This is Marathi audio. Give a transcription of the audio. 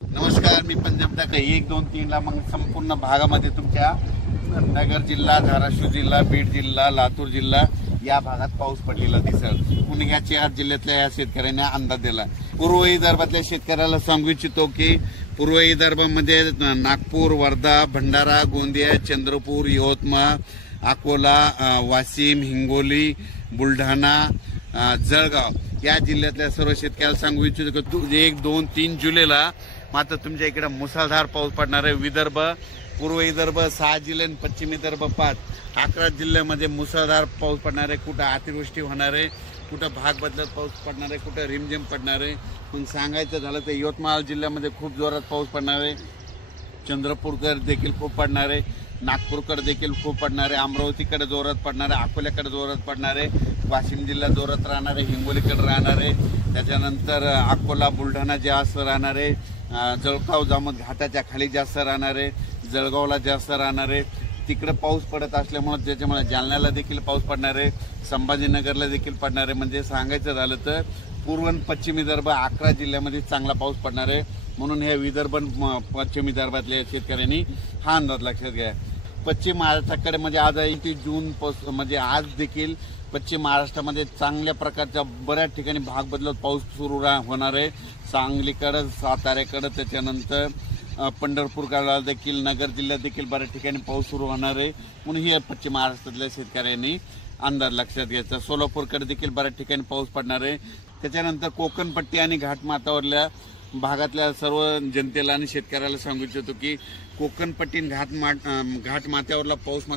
नमस्कार, मी पंजाब टाका 1, 2, 3 ला मग संपूर्ण भागामध्ये तुमच्या नगर जिल्हा, धाराशिव जिल्हा, बीड जिल्हा, लातूर जिल्हा या भागात पाऊस पडलेला दिसेल. पुणे या 4 जिल्ह्यातल्या या शेतकऱ्यांनी अंदाज दिला. पूर्व विदर्भातल्या शेतकऱ्याला सांगू इच्छितो की पूर्व विदर्भामध्ये नागपूर, वर्धा, भंडारा, गोंदिया, चंद्रपूर, यवतमाळ, अकोला, वाशिम, हिंगोली, बुलढाणा, जळगाव या जिल्ह्यातल्या सर्व शेतकऱ्याला सांगू इच्छितो की 1, 2, 3 जुलैला मात्र तुमच्या इकडे मुसळधार पाऊस पडणार आहे. विदर्भ, पूर्व विदर्भ 6 जिल्हे, पश्चिम विदर्भ 5, 11 जिल्ह्यामध्ये मुसळधार पाऊस पडणार आहे. कुठं अतिवृष्टी होणार आहे, कुठं भाग बदलत पाऊस पडणार आहे, कुठं रिमझिम पडणार आहे. पण सांगायचं झालं तर यवतमाळ जिल्ह्यामध्ये खूप जोरात पाऊस पडणार आहे. चंद्रपूरकर देखील खूप पडणार आहे. नागपूरकडे देखील खूप पडणार आहे. अमरावतीकडे जोरात पडणार आहे. अकोल्याकडे जोरात पडणार आहे. वाशिम जिल्हा जोरात राहणार आहे. हिंगोलीकडे राहणार आहे. त्याच्यानंतर अकोला, बुलढाणा जास्त राहणार आहे. जळगाव, जामोद घाटाच्या खाली जास्त राहणार आहे. जळगावला जास्त राहणार आहे. तिकडे पाऊस पडत असल्यामुळे त्याच्यामुळे जालन्याला देखील पाऊस पडणार आहे. संभाजीनगरला देखील पडणार आहे. म्हणजे सांगायचं झालं तर पूर्व आणि पश्चिम विदर्भ 11 जिल्ह्यामध्ये चांगला पाऊस पडणार आहे. म्हणून हे विदर्भ पश्चिम विदर्भातल्या शेतकऱ्यांनी हा अंदाज लक्षात घ्या. पश्चिम महाराष्ट्राकडे म्हणजे आज 29 जून म्हणजे आज देखील पश्चिम महाराष्ट्रामध्ये चांगल्या प्रकारच्या बऱ्याच ठिकाणी भाग बदलत पाऊस सुरू होणार आहे. सांगलीकडं, साताऱ्याकडं, त्याच्यानंतर पंढरपूरकडे देखील, नगर जिल्ह्यात देखील बऱ्याच ठिकाणी पाऊस सुरू होणार आहे. म्हणून ही पश्चिम महाराष्ट्रातल्या शेतकऱ्यांनी अंदाज लक्षात घ्यायचा. सोलापूरकडे देखील बऱ्याच ठिकाणी पाऊस पडणार आहे. त्याच्यानंतर कोकणपट्टी आणि घाटमाथ्यावरल्या भागातल्या सर्व जनतेला आणि शेतकऱ्याला सांगू इच्छितो की कोकणपट्टी घाटमाथ्यावरला पाऊस मात्र